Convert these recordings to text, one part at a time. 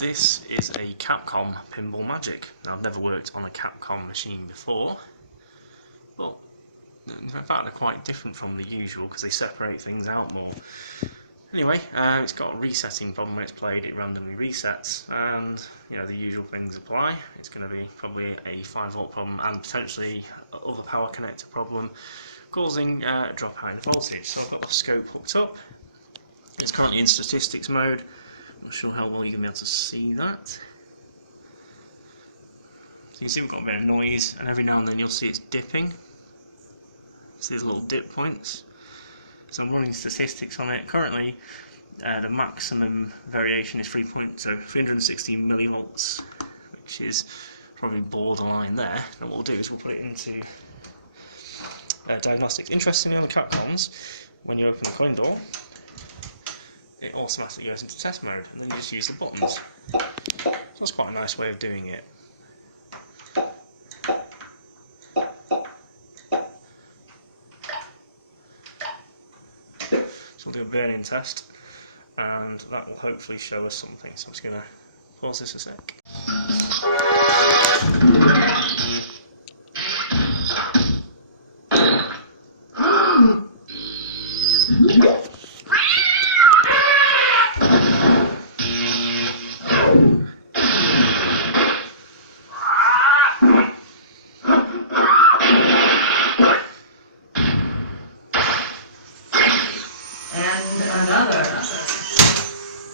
This is a Capcom Pinball Magic. Now, I've never worked on a Capcom machine before, but in fact they're quite different from the usual because they separate things out more. Anyway, it's got a resetting problem when it's played. It randomly resets, and the usual things apply. It's going to be probably a 5V problem and potentially other power connector problem, causing a drop out in voltage. So I've got the scope hooked up. It's currently in statistics mode. Not sure how well you're going to be able to see that. So you can see we've got a bit of noise, and every now and then you'll see it's dipping. See these little dip points. So I'm running statistics on it. Currently, the maximum variation is 360 millivolts, which is probably borderline there. And what we'll do is we'll put it into diagnostics. Interestingly, on the Capcoms, when you open the coin door, it automatically goes into test mode, and then you just use the buttons. So that's quite a nice way of doing it. So we'll do a burn-in test, and that will hopefully show us something. So I'm just going to pause this a sec.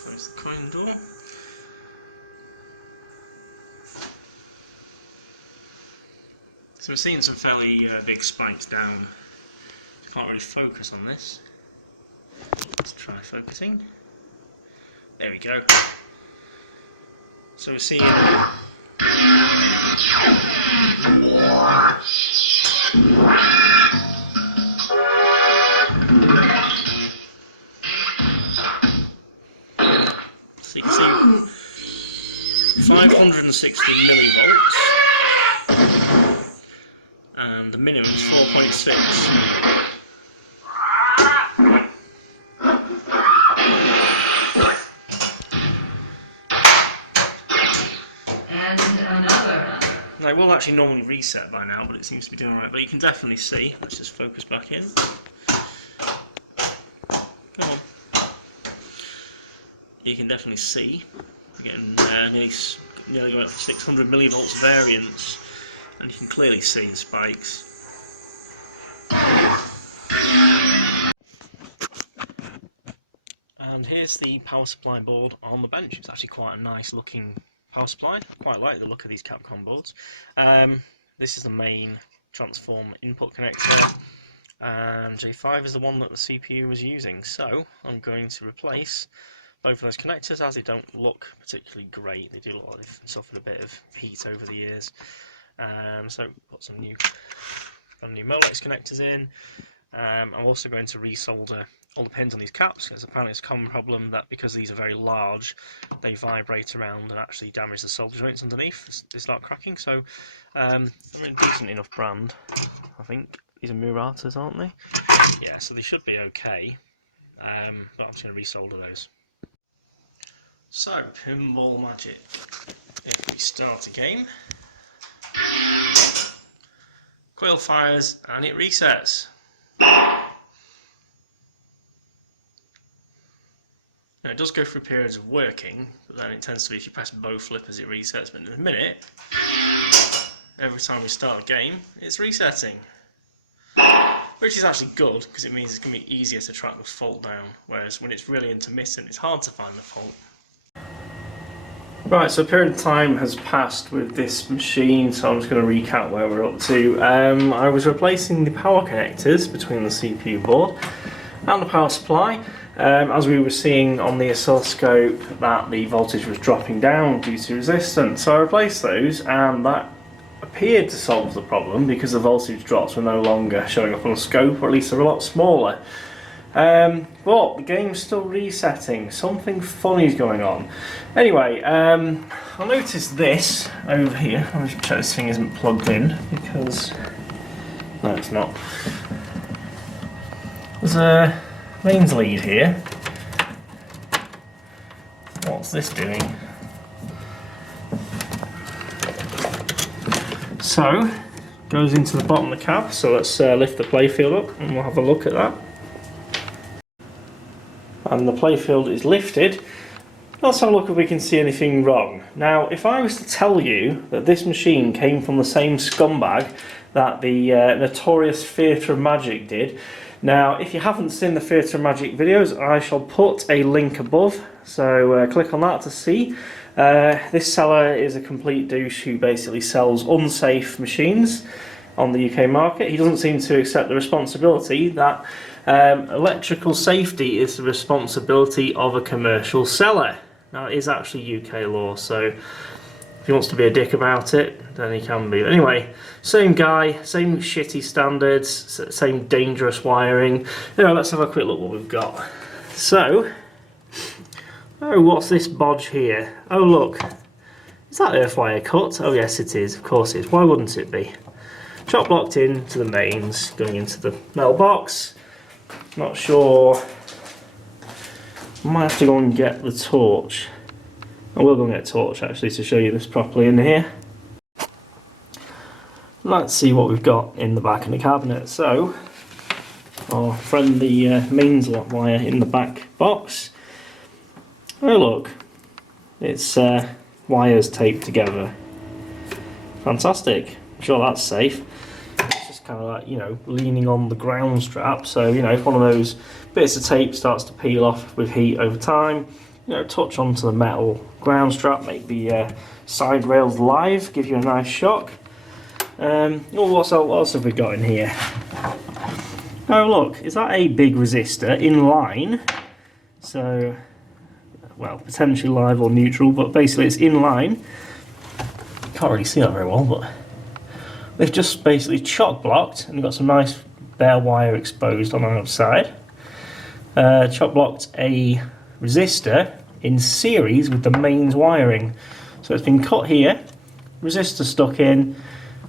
There's the coin door. So we're seeing some fairly big spikes down. Can't really focus on this. Let's try focusing. There we go. So we're seeing so you can see 560 millivolts, and the minimum is 4.6. Now it will actually normally reset by now, but it seems to be doing alright. But you can definitely see. Let's just focus back in. Come on. You can definitely see we're getting nearly going up to 600 millivolts variance, and you can clearly see the spikes. And here's the power supply board on the bench. It's actually quite a nice looking power supply. I quite like the look of these Capcom boards. This is the main transform input connector, and J5 is the one that the CPU was using. So I'm going to replace both of those connectors, as they don't look particularly great. They do look like they've suffered a bit of heat over the years. So put some new Molex connectors in. I'm also going to resolder all the pins on these caps, because apparently it's a common problem that because these are very large, they vibrate around and actually damage the solder joints underneath. They start cracking. So I'm a decent enough brand, I think. These are Muratas, aren't they? Yeah, so they should be okay. But I'm just going to resolder those. So, Pinball Magic. If we start a game, coil fires and it resets. Now it does go through periods of working, but then it tends to be if you press both flippers it resets. But in a minute, every time we start the game, it's resetting. Which is actually good, because it means it's going to be easier to track the fault down, whereas when it's really intermittent, it's hard to find the fault. Right, so a period of time has passed with this machine, so I'm just going to recap where we're up to. I was replacing the power connectors between the CPU board and the power supply. As we were seeing on the oscilloscope that the voltage was dropping down due to resistance, so I replaced those, and that appeared to solve the problem because the voltage drops were no longer showing up on the scope, or at least they're a lot smaller. But the game's still resetting. Something funny's going on. Anyway, I noticed this over here. I'll just check this thing isn't plugged in, because no, it's not. There's a mains lead here. What's this doing? So, goes into the bottom of the cab, so let's lift the playfield up and we'll have a look at that. And the playfield is lifted. Let's have a look if we can see anything wrong. Now, if I was to tell you that this machine came from the same scumbag that the notorious Theatre of Magic did. Now, if you haven't seen the Theatre of Magic videos, I shall put a link above, so click on that to see. This seller is a complete douche who basically sells unsafe machines on the UK market. He doesn't seem to accept the responsibility that electrical safety is the responsibility of a commercial seller. Now, it is actually UK law, so if he wants to be a dick about it, then he can be. But anyway, same guy, same shitty standards, same dangerous wiring. Let's have a quick look what we've got. So, oh, what's this bodge here? Oh, look. Is that earth wire cut? Oh, yes, it is. Of course it is. Why wouldn't it be? Chop blocked into the mains, going into the mailbox. Not sure. Might have to go and get the torch. I will go and get a torch actually to show you this properly in here. Let's see what we've got in the back of the cabinet. So, our friendly mains wire in the back box. Oh look, it's wires taped together. Fantastic. I'm sure that's safe. It's just kind of like, leaning on the ground strap. So, if one of those bits of tape starts to peel off with heat over time, touch onto the metal ground strap, make the side rails live, give you a nice shock. What else have we got in here? Oh look, is that a big resistor in line? So, well, potentially live or neutral, but basically it's in line. Can't really see that very well, but they've just basically chock blocked and got some nice bare wire exposed on the outside. Chock blocked a resistor in series with the mains wiring. So it's been cut here, resistor stuck in,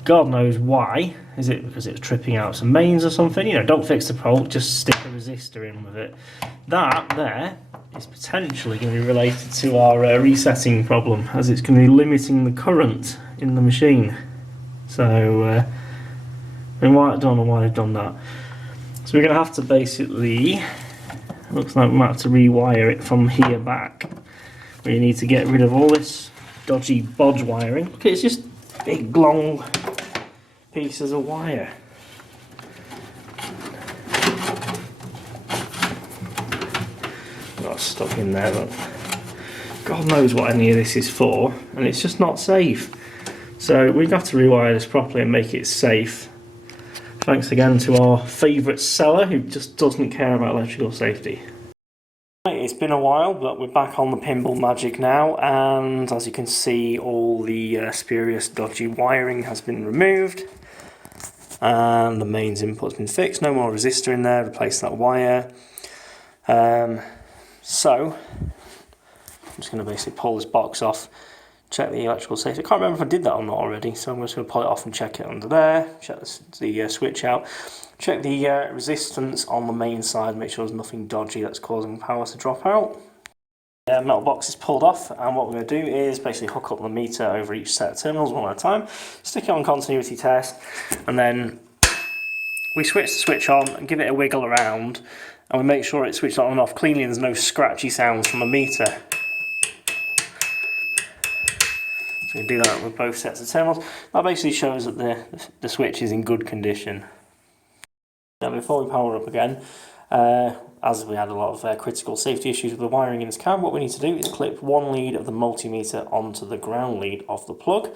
God knows why. Is it because it's tripping out some mains or something? Don't fix the fault, just stick a resistor in with it. That there is potentially going to be related to our resetting problem, as it's going to be limiting the current in the machine. So, I don't know why they've done that. So we're going to have to basically, looks like we might have to rewire it from here back. We need to get rid of all this dodgy bodge wiring. Look, it's just big long pieces of wire. Got stuck in there, but God knows what any of this is for, and it's just not safe. So we've got to rewire this properly and make it safe. Thanks again to our favourite seller who just doesn't care about electrical safety. It's been a while, but we're back on the Pinball Magic now, and as you can see, all the spurious dodgy wiring has been removed, and the mains input's been fixed. No more resistor in there, replace that wire. So I'm just going to basically pull this box off, check the electrical safety. I can't remember if I did that or not already, so I'm just going to pull it off and check it under there, check the switch out, check the resistance on the main side, make sure there's nothing dodgy that's causing power to drop out. The metal box is pulled off, and what we're going to do is basically hook up the meter over each set of terminals one at a time, stick it on continuity test, and then we switch the switch on and give it a wiggle around, and we make sure it's switched on and off cleanly and there's no scratchy sounds from the meter. So we do that with both sets of terminals. That basically shows that the switch is in good condition. Now before we power up again, as we had a lot of critical safety issues with the wiring in this cab, what we need to do is clip one lead of the multimeter onto the ground lead of the plug.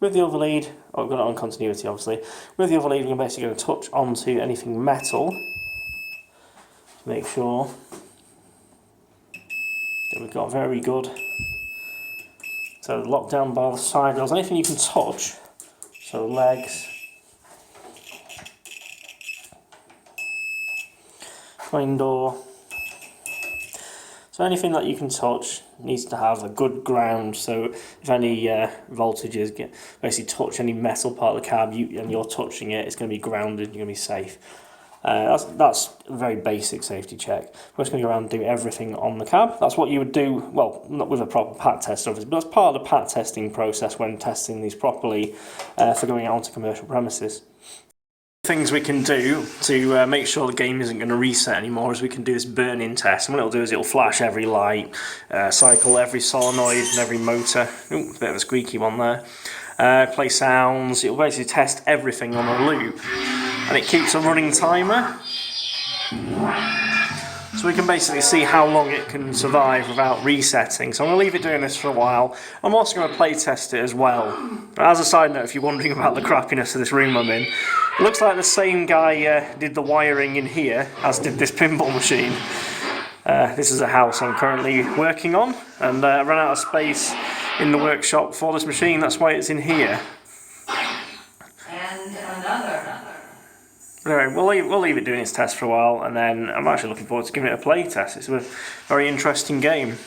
With the other lead, we've got it on continuity obviously, with the other lead we're basically going to touch onto anything metal to make sure that we've got very good. So locked down by the side rails, anything you can touch, so legs, swing door, so anything that you can touch needs to have a good ground, so if any voltages basically touch any metal part of the cab and you're touching it, it's going to be grounded, you're going to be safe. That's a very basic safety check. We're just going to go around and do everything on the cab. That's what you would do, well, not with a proper pat test obviously, but that's part of the pat testing process when testing these properly for going out onto commercial premises. Things we can do to make sure the game isn't going to reset anymore is we can do this burn-in test, and what it'll do is it'll flash every light, cycle every solenoid and every motor. Ooh, a bit of a squeaky one there. Play sounds. It'll basically test everything on a loop, and it keeps a running timer, so we can basically see how long it can survive without resetting. So I'm going to leave it doing this for a while. I'm also going to play test it as well. As a side note, if you're wondering about the crappiness of this room I'm in, it looks like the same guy did the wiring in here as did this pinball machine. This is a house I'm currently working on, and I ran out of space in the workshop for this machine. That's why it's in here. And another. Anyway, we'll leave it doing its test for a while, and then I'm actually looking forward to giving it a play test. It's a very interesting game.